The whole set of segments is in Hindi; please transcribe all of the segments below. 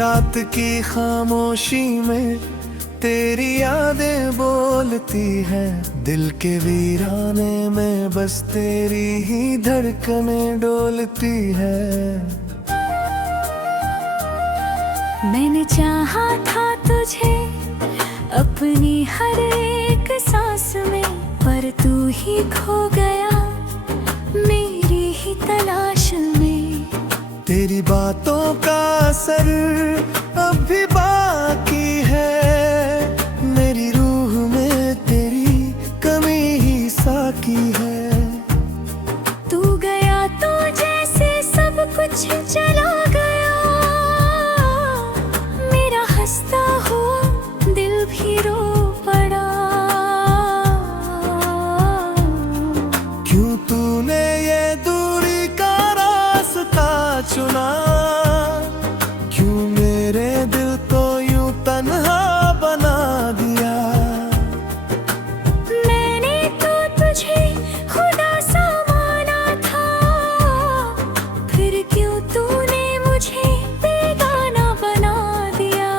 रात की खामोशी में तेरी यादें बोलती हैं, दिल के वीराने में बस तेरी ही धड़कनें डोलती है। मैंने चाहा था तुझे अपनी हर एक सांस में, पर तू ही खो गया मेरी ही तलाश में। तेरी बातों का असर अब भी बाकी है, मेरी रूह में तेरी कमी ही साकी है। तू गया तो जैसे सब कुछ चला गया, मेरा हंसता हुआ दिल भी रो पड़ा। क्यों तूने ये दूरी का रास्ता चुना, क्यों मेरे दिल को यूं तन्हा बना दिया। मैंने तो तुझे खुदा सा माना था, फिर क्यों तूने मुझे बेगाना बना दिया।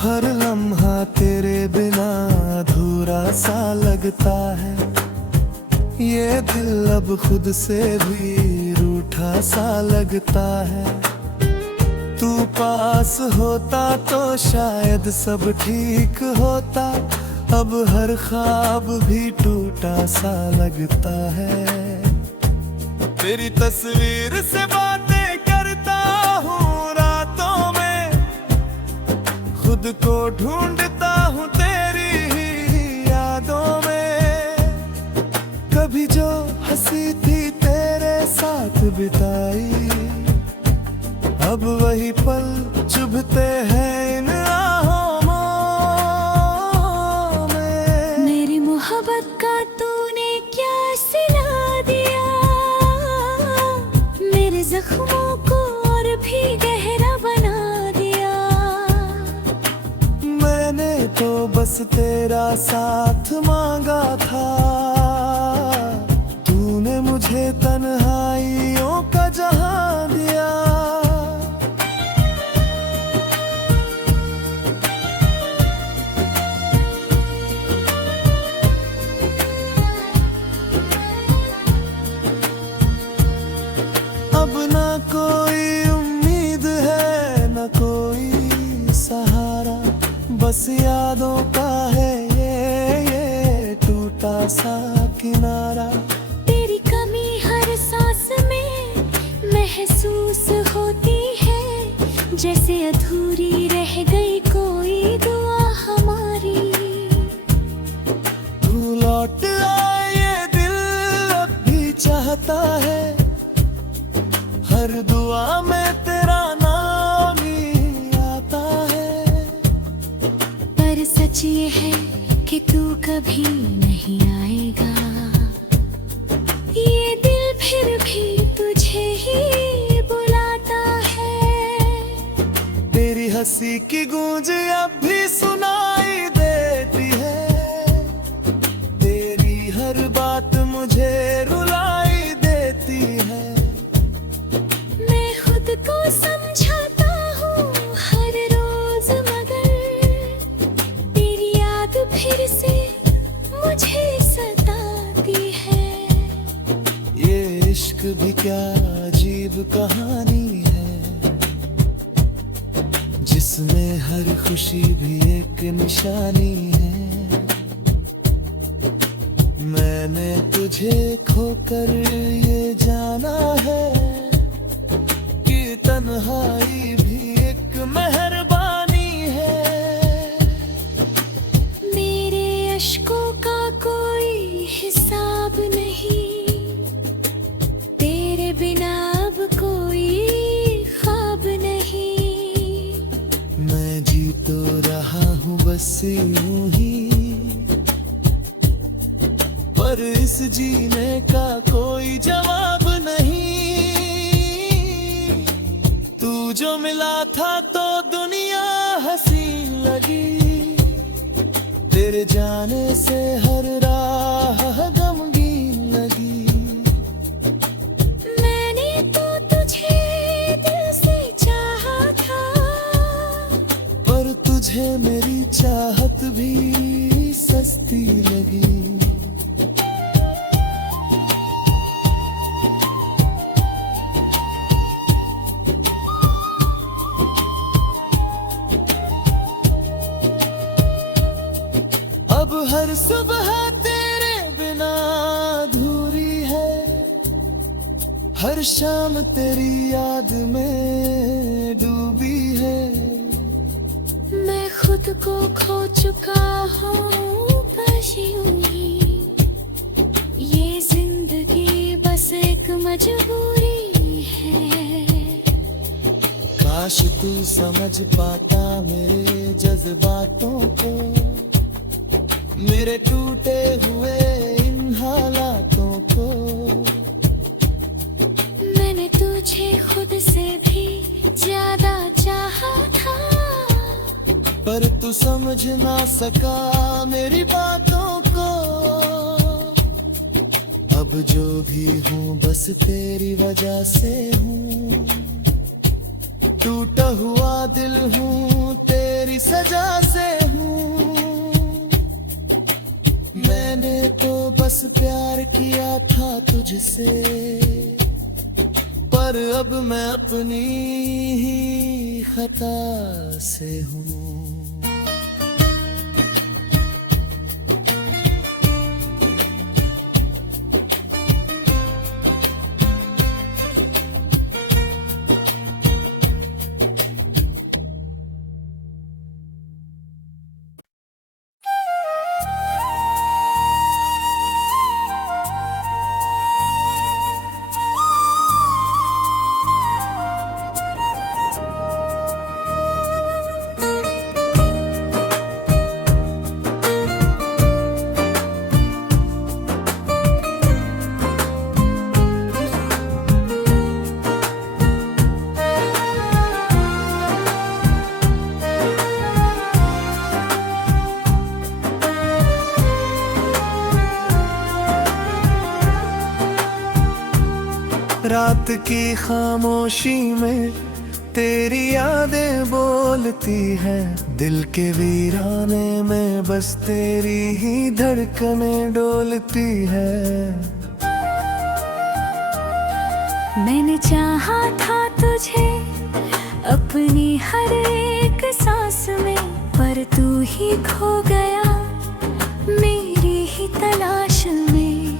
हर लम्हा तेरे बिना अधूरा सा लगता है, ये दिल अब खुद से भी रूठा सा लगता है। तू पास होता तो शायद सब ठीक होता, अब हर ख्वाब भी टूटा सा लगता है। तेरी तस्वीर से बातें करता हूँ रातों में, खुद को ढूंढता हूँ तेरी ही यादों में। कभी जो हंसी थी तेरे साथ बिताई, अब वही पल चुभते हैं इन आहों में। मेरी मोहब्बत का तूने क्या सिला दिया, मेरे जख्मों को और भी गहरा बना दिया। मैंने तो बस तेरा साथ मांगा था, तूने मुझे तन्हाइयों का जहां दिया। अब ना कोई उम्मीद है न कोई सहारा, बस यादों का है ये टूटा सा किनारा। तेरी कमी हर सांस में महसूस होती है, जैसे अधूरी रह गई कोई दुआ हमारी। तू लौट आए ये दिल अब भी चाहता है, हर दुआ में तेरा नाम ही आता है। पर सच ये है कि तू कभी नहीं आएगा, ये दिल फिर भी तुझे ही बुलाता है। तेरी हंसी की गूंज अब भी सुनाई देती है, तेरी हर बात मुझे रुलाई देती है। मैं खुद को समझाता हूँ हर रोज, मगर तेरी याद फिर से मुझे सताती है। ये इश्क भी क्या अजीब कहानी है, जिसमें हर खुशी भी एक निशानी है। मैंने तुझे खोकर ये जाना है कि तन्हाई भी एक मेहरबानी है। मेरे अश्कों का कोई हिसाब नहीं, तेरे बिना अब कोई ख्वाब नहीं। मैं जी तो रहा हूँ बस यूं ही, पर इस जीने का कोई जवाब नहीं। तू जो मिला था तो दुनिया हंसी तेरे जाने से हर राह गमगीन लगी। मैंने तो तुझे दिल से चाहा था, पर तुझे मेरी चाहत भी सस्ती लगी। अब हर सुबह तेरे बिना अधूरी है, हर शाम तेरी याद में डूबी है। मैं खुद को खो चुका हूँ बस यूं ही, ये जिंदगी बस एक मजबूरी है। काश तू समझ पाता मेरे जज्बातों को, मेरे टूटे हुए इन हालातों को। मैंने तुझे खुद से भी ज्यादा चाहा था, पर तू समझ ना सका मेरी बातों को। अब जो भी हूँ बस तेरी वजह से हूँ, टूटा हुआ दिल हूँ तेरी सजा से हूँ। मैंने तो बस प्यार किया था तुझसे, पर अब मैं अपनी ही खता से हूँ। रात की खामोशी में तेरी यादें बोलती हैं, दिल के वीराने में बस तेरी ही धड़कनें डोलती हैं। मैंने चाहा था तुझे अपनी हर एक सांस में, पर तू ही खो गया मेरी ही तलाश में।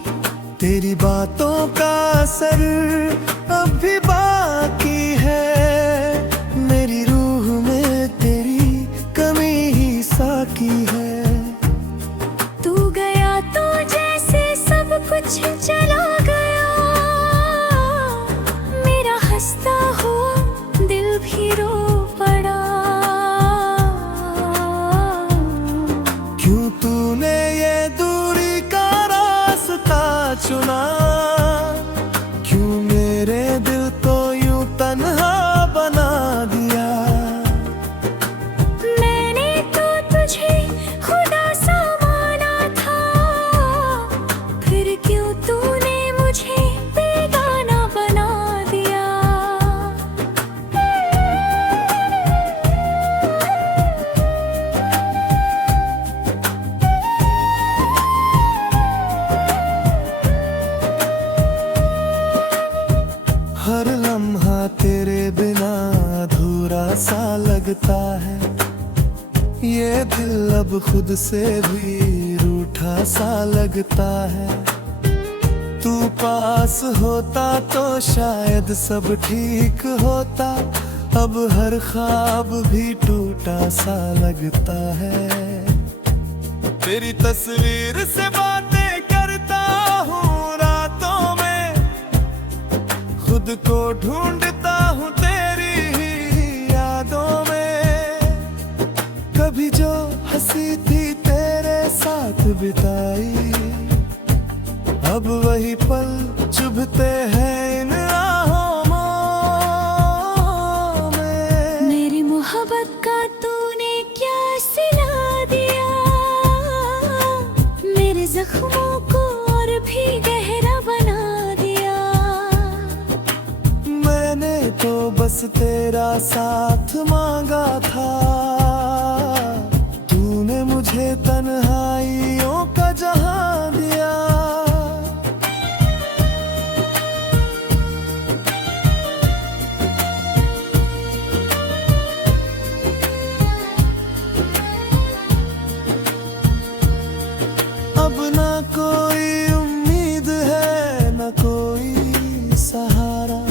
तेरी बातों का असर अब भी बाकी है, मेरी रूह में तेरी कमी ही साकी है। तू गया तो जैसे सब कुछ चला गया, मेरा हंसता हुआ दिल भी रो पड़ा। क्यों तूने ये दूरी का रास्ता चुना, क्यों मेरे दिल को यूं तन्हा बना दिया। मैंने तो तुझे खुदा सा माना था, फिर क्यों तूने मुझे बेगाना बना दिया। हर लम्हा तेरे बिना अधूरा सा लगता है, ये दिल अब खुद से भी रूठा सा लगता है। तू पास होता तो शायद सब ठीक होता, अब हर ख्वाब भी टूटा सा लगता है। तेरी तस्वीर से बातें करता हूँ रातों में, खुद को ढूंढता हूँ तेरी ही यादों में। कभी जो हंसी थी तेरे साथ बिताई, अब वही पल चुभते हैं इन आहों में। मेरी मोहब्बत का तूने क्या सिला दिया, बस तेरा साथ मांगा था। तूने मुझे तन्हाइयों का जहां दिया। अब ना कोई उम्मीद है, न कोई सहारा,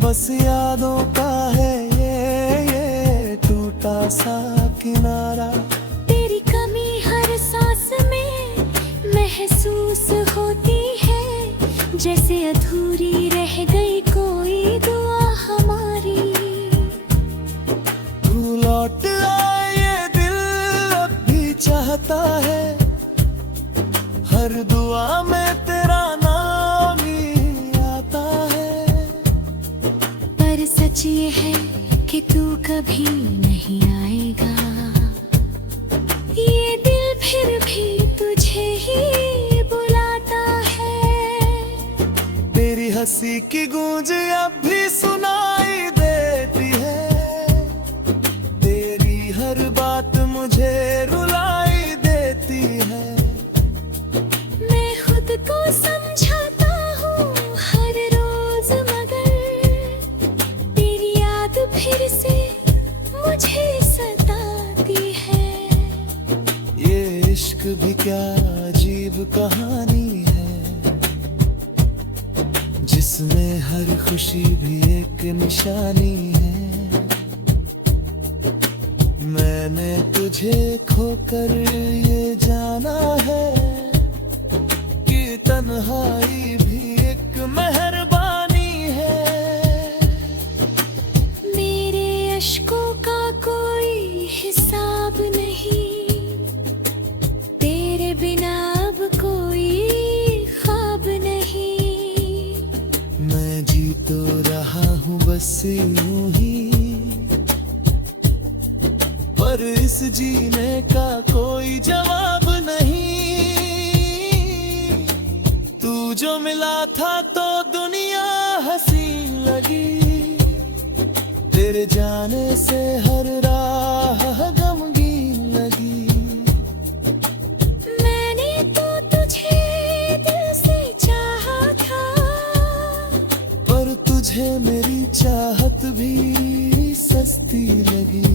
बस यादों का है ये टूटा सा किनारा। तेरी कमी हर सांस में महसूस होती है, जैसे अधूरी रह गई कोई दुआ हमारी। तू लौट आए ये दिल अब भी चाहता है, हर दुआ में तेरा नाम ही आता है। पर सच ये है कि तू कभी नहीं आएगा, ये दिल फिर भी तुझे ही बुलाता है। तेरी हंसी की गूंज अब भी सुनाई देती है, तेरी हर बात मुझे रुलाई देती है। मैं खुद को समझाता हूँ हर रोज, मगर तेरी याद फिर से मुझे सताती है। ये इश्क भी क्या अजीब कहानी है, जिसमें हर खुशी भी एक निशानी है। मैंने तुझे खोकर ये जाना है कि तन्हाई भी एक मेहरबानी है। मेरे अश्कों का कोई हिसाब नहीं, तेरे बिना अब कोई ख्वाब नहीं। मैं जी तो रहा हूँ बस यूं ही, पर इस जीने का कोई जवाब नहीं। तू जो मिला था तो दुनिया हसीन लगी, तेरे जाने से हर राह गमगीन लगी। मैंने तो तुझे दिल से चाहा था, पर तुझे मेरी चाहत भी सस्ती लगी।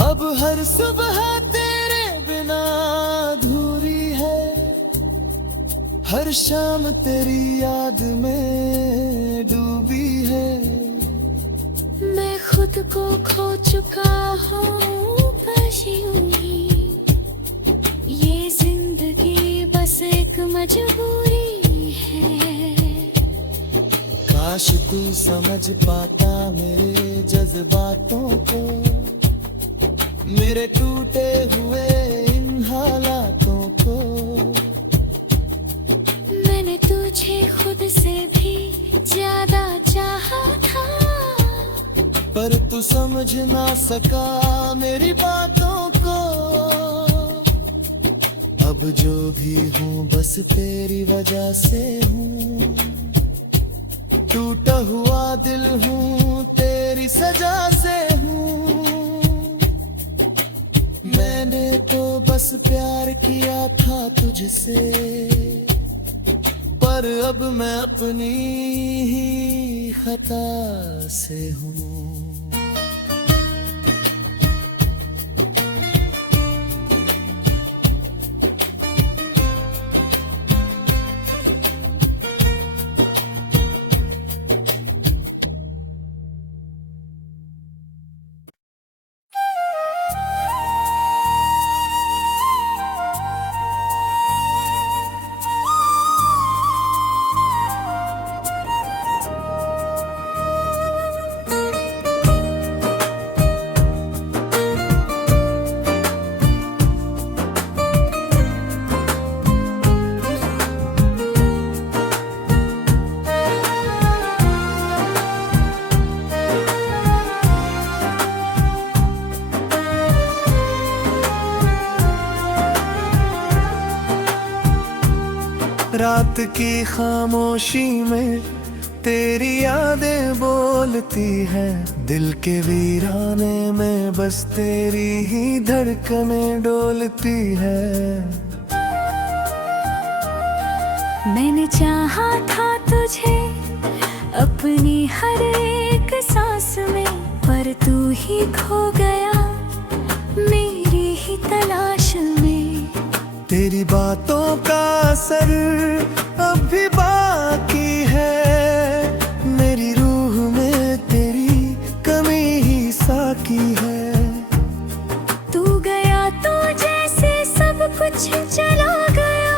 अब हर सुबह तेरे बिना अधूरी है, हर शाम तेरी याद में डूबी है। मैं खुद को खो चुका हूँ बस यूं ही, ये जिंदगी बस एक मजबूरी है। काश तू समझ पाता मेरे जज्बातों को, मेरे टूटे हुए इन हालातों को। मैंने तुझे खुद से भी ज्यादा चाहा था, पर तू समझ ना सका मेरी बातों को। अब जो भी हूँ बस तेरी वजह से हूँ, टूटा हुआ दिल हूँ तेरी सजा से हूँ। मैंने तो बस प्यार किया था तुझसे, पर अब मैं अपनी ही खता से हूँ। रात की खामोशी में तेरी यादें बोलती हैं, दिल के वीराने में बस तेरी ही धड़कनें डोलती है। मैंने चाहा था तुझे अपनी हर एक सांस में, पर तू ही खो गया मेरी ही तलाश में। तेरी बातों का असर अब भी बाकी है, मेरी रूह में तेरी कमी ही साकी है। तू गया तो जैसे सब कुछ चला गया,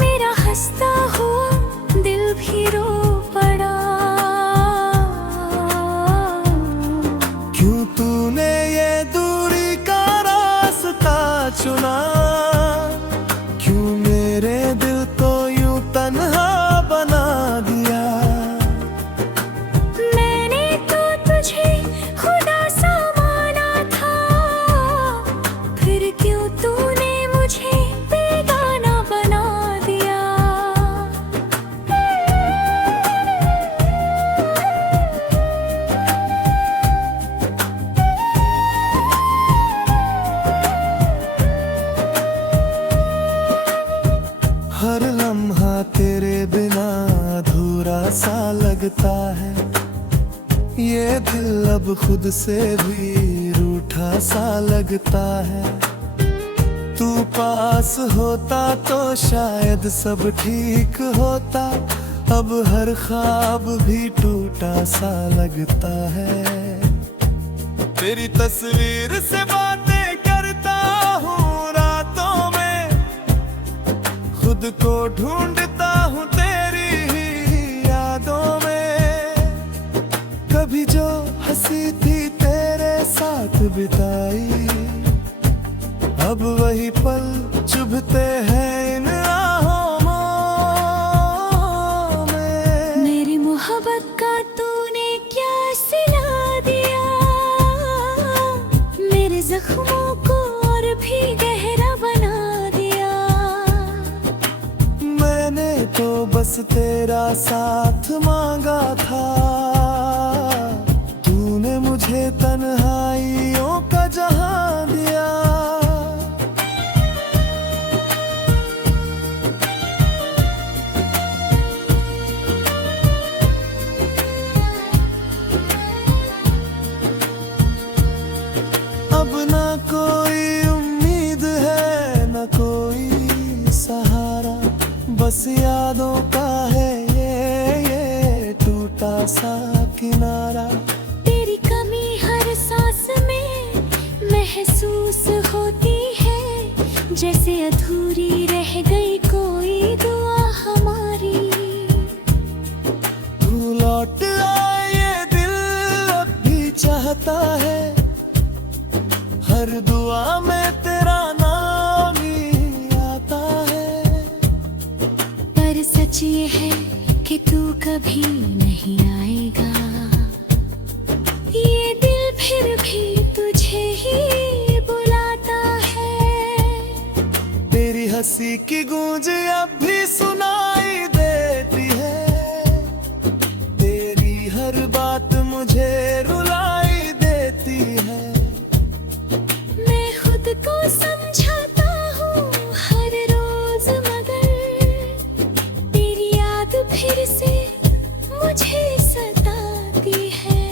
मेरा हंसता हुआ दिल भी रो पड़ा। क्यों तूने ये दूरी का रास्ता चुना, क्यों मेरे दिल को यूं तन्हा बना दिया। मैंने तो तुझे खुदा सा माना था, फिर क्यों तूने मुझे बेगाना बना दिया। हर लम्हा तेरे बिना अधूरा सा लगता है, ये दिल अब खुद से भी रूठा सा लगता है। तू पास होता तो शायद सब ठीक होता, अब हर ख्वाब भी टूटा सा लगता है। तेरी तस्वीर से बातें करता हूँ रातों में, खुद को ढूंढता हूँ तेरी ही यादों में। कभी जो हंसी थी तेरे साथ बिताई, अब वही पल चुभते हैं इन राहों में। मेरी मोहब्बत का तूने क्या सिला दिया, मेरे जख्मों को और भी गहरा बना दिया। मैंने तो बस तेरा साथ मांगा था, तूने मुझे तन्हाइयों का जहां दिया। अब ना कोई उम्मीद है न कोई सहारा, बस यादों का है ये टूटा सा किनारा। तेरी कमी हर सांस में महसूस होती है, जैसे अधूरी रह गई कोई दुआ हमारी। तू लौट आए ये दिल अब भी चाहता है, हर दुआ में तेरा नाम ही आता है। पर सच ये है कि तू कभी नहीं आएगा, ये दिल फिर भी तुझे ही बुलाता है। तेरी हंसी की गूंज अब भी सुनाई देती है, तेरी हर बात मुझे रुलाई देती है। मैं खुद को समझाता हूँ हर रोज, मगर तेरी याद फिर से मुझे सताती है।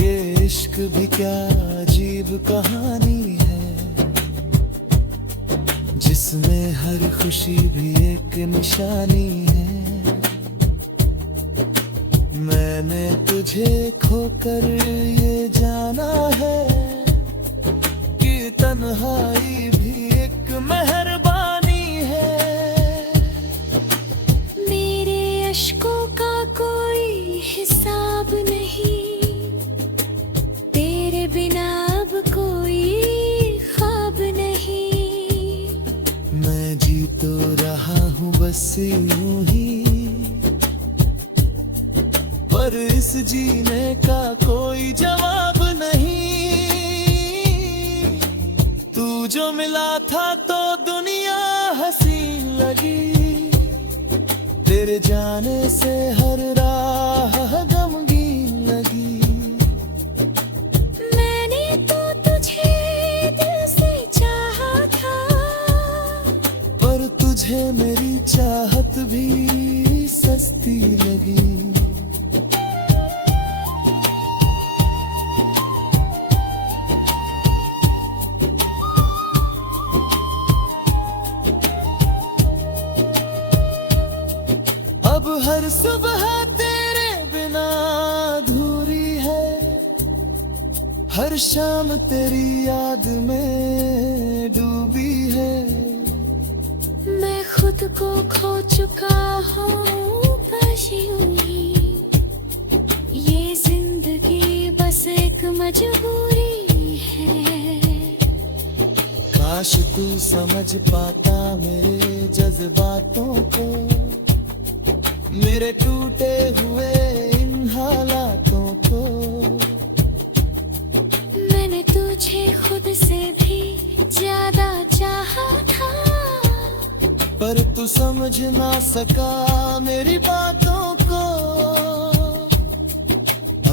ये इश्क भी क्या अजीब कहानी है, जिसमें हर खुशी भी एक निशानी है। मैंने तुझे खोकर ये जाना है कि तन्हाई भी एक मेहरबानी है। मेरे अश्कों का कोई हिसाब नहीं, तेरे बिना अब कोई ख्वाब नहीं। मैं जी तो रहा हूँ बस यूं ही, पर इस जीने का कोई जवाब नहीं। तू जो मिला था तो दुनिया हंसी लगी, तेरे जाने से हर राह गमगीन लगी। मैंने तो तुझे दिल से चाहा था, पर तुझे मेरी चाहत भी सस्ती लगी। अब हर सुबह तेरे बिना अधूरी है, हर शाम तेरी याद में डूबी है। मैं खुद को खो चुका हूँ बस यूं ही, ये जिंदगी बस एक मजबूरी है। काश तू समझ पाता मेरे जज्बातों को, मेरे टूटे हुए इन हालातों को। मैंने तुझे खुद से भी ज्यादा चाहा था, पर तू समझ ना सका मेरी बातों को।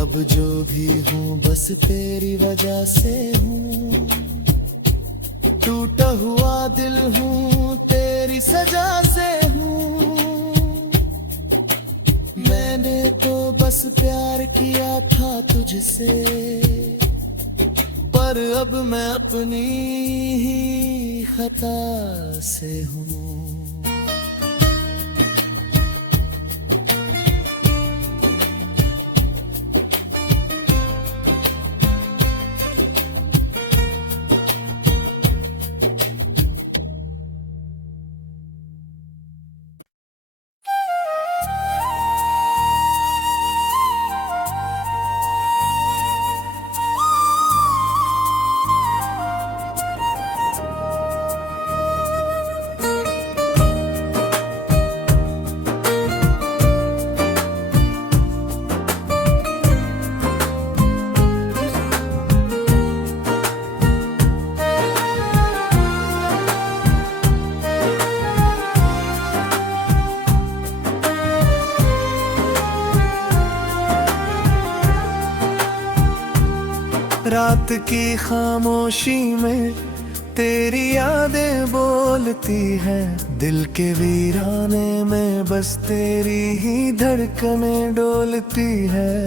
अब जो भी हूँ बस तेरी वजह से हूँ, टूटा हुआ दिल हूँ तेरी सजा से हूँ। मैंने तो बस प्यार किया था तुझसे, पर अब मैं अपनी ही खता से हूँ। रात की खामोशी में तेरी यादें बोलती हैं, दिल के वीराने में बस तेरी ही धड़कनें डोलती है।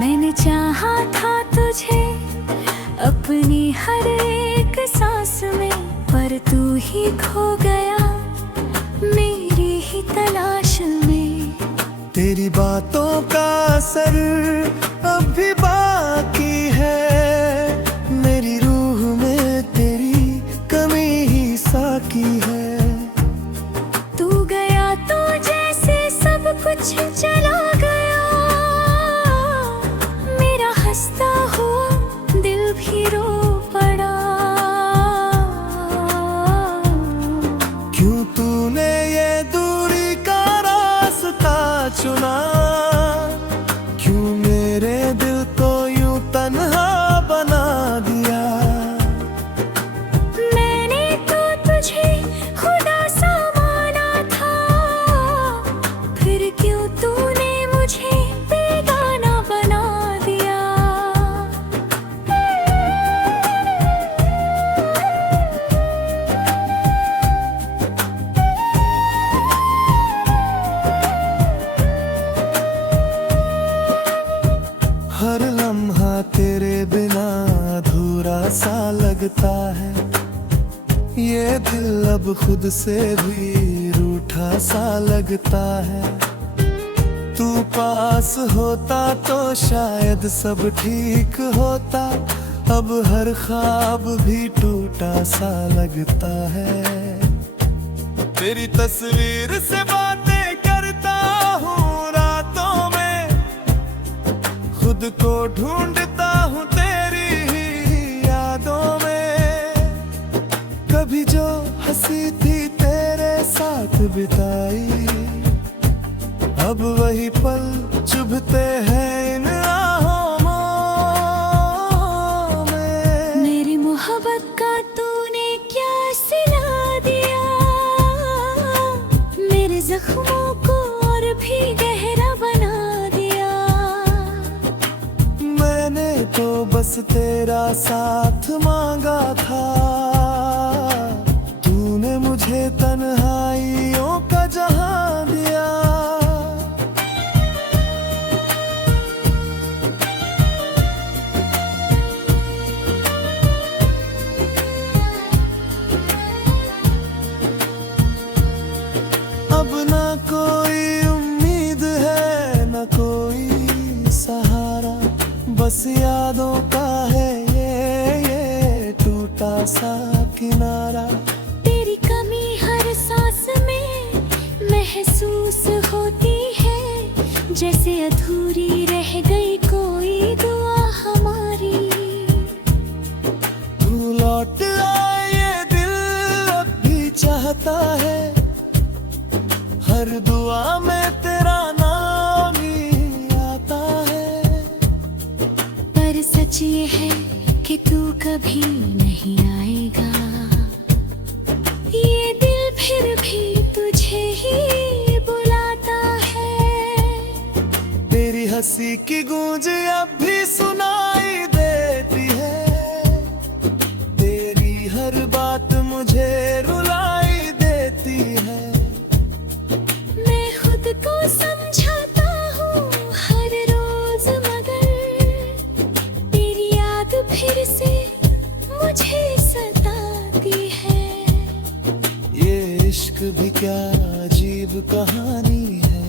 मैंने चाहा था तुझे अपनी हर एक सांस में, पर तू ही खो गया मेरी ही तलाश में। तेरी बातों का असर अब भी बाकी है, मेरी रूह में तेरी कमी ही साकी है। तू गया तो जैसे सब कुछ चला गया, मेरा हंसता हुआ दिल भी रो पड़ा। क्यों तूने ये दूरी का रास्ता चुना, क्यों मेरे दिल को यूं तन्हा बना दिया। मैंने तो तुझे खुदा सा माना था, फिर क्यों तूने मुझे बेगाना बना दिया। हर लम्हा तेरे बिना अधूरा सा लगता है, ये दिल अब खुद से भी रूठा सा लगता है। तू पास होता तो शायद सब ठीक होता, अब हर ख्वाब भी टूटा सा लगता है। तेरी तस्वीर से बातें करता हूँ रातों में, खुद को ढूंढता हूँ तेरी ही यादों में। कभी जो हंसी थी तेरे साथ बिताई, अब वही पल चुभते हैं इन आहों में। मेरी मोहब्बत का तूने क्या और भी गहरा बना दिया। मैंने तो बस तेरा साथ मांगा था, तूने मुझे तन्हाइयों का जहां दिया। अब ना कोई उम्मीद है, न कोई सहारा, बस यादों का है ये टूटा सा किनारा। तेरी कमी हर सांस में महसूस होती है, जैसे अधूरी रह गई कोई दुआ हमारी। तू लौट आए ये दिल अब भी चाहता है, हर दुआ में तेरा नाम ही आता है। पर सच ये है कि तू कभी नहीं आएगा, ये दिल फिर भी तुझे ही बुलाता है। तेरी हंसी की गूंज अब भी सुनाई देती है, तेरी हर बात मुझे रुलाई देती है। मैं खुद को समझाता हूँ हर रोज, मगर तेरी याद फिर से मुझे सताती है। ये इश्क भी क्या अजीब कहानी है,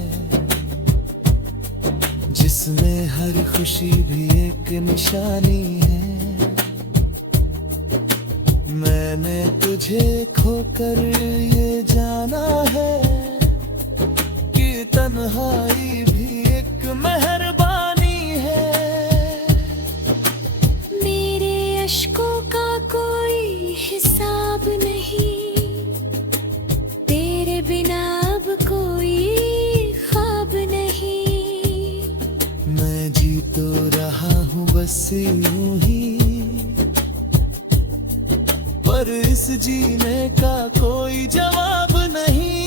जिसमें हर खुशी भी एक निशानी है। मैंने तुझे खोकर ये जाना है कि तन्हाई भी एक मेहरबानी है। मेरे अश्कों का कोई हिसाब नहीं, तेरे बिना अब कोई ख्वाब नहीं। मैं जी तो रहा हूँ बस यूं ही, पर इस जीने का कोई जवाब नहीं।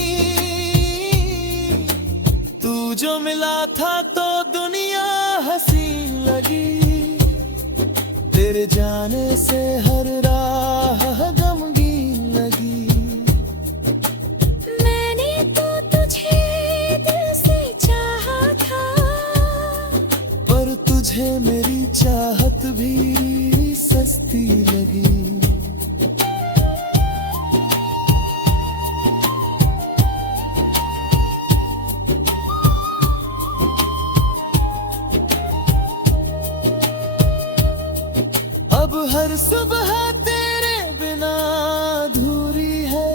तू जो मिला था तो दुनिया हसीन लगी, तेरे जाने से हर राह गमगीन लगी। मैंने तो तुझे दिल से चाहा था, पर तुझे मेरी चाहत भी सस्ती लगी। अब हर सुबह तेरे बिना अधूरी है,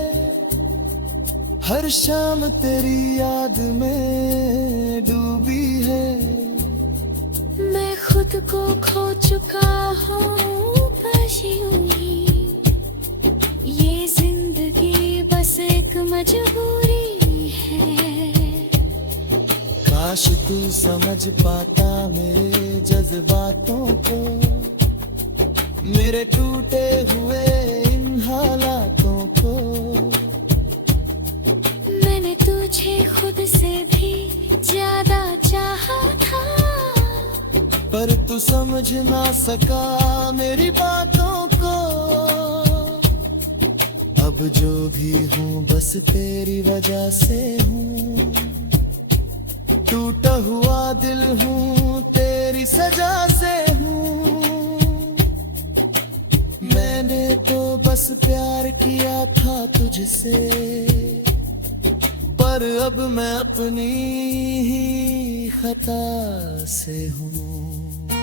हर शाम तेरी याद में डूबी है। मैं खुद को खो चुका हूँ बस यूं ही, ये जिंदगी बस एक मजबूरी है। काश तू समझ पाता मेरे जज्बातों को, मेरे टूटे हुए इन हालातों को। मैंने तुझे खुद से भी ज्यादा चाहा था, पर तू समझ ना सका मेरी बातों को। अब जो भी हूँ बस तेरी वजह से हूँ, टूटा हुआ दिल हूँ तेरी सजा से हूँ। मैंने तो बस प्यार किया था तुझसे, पर अब मैं अपनी ही खता से हूँ।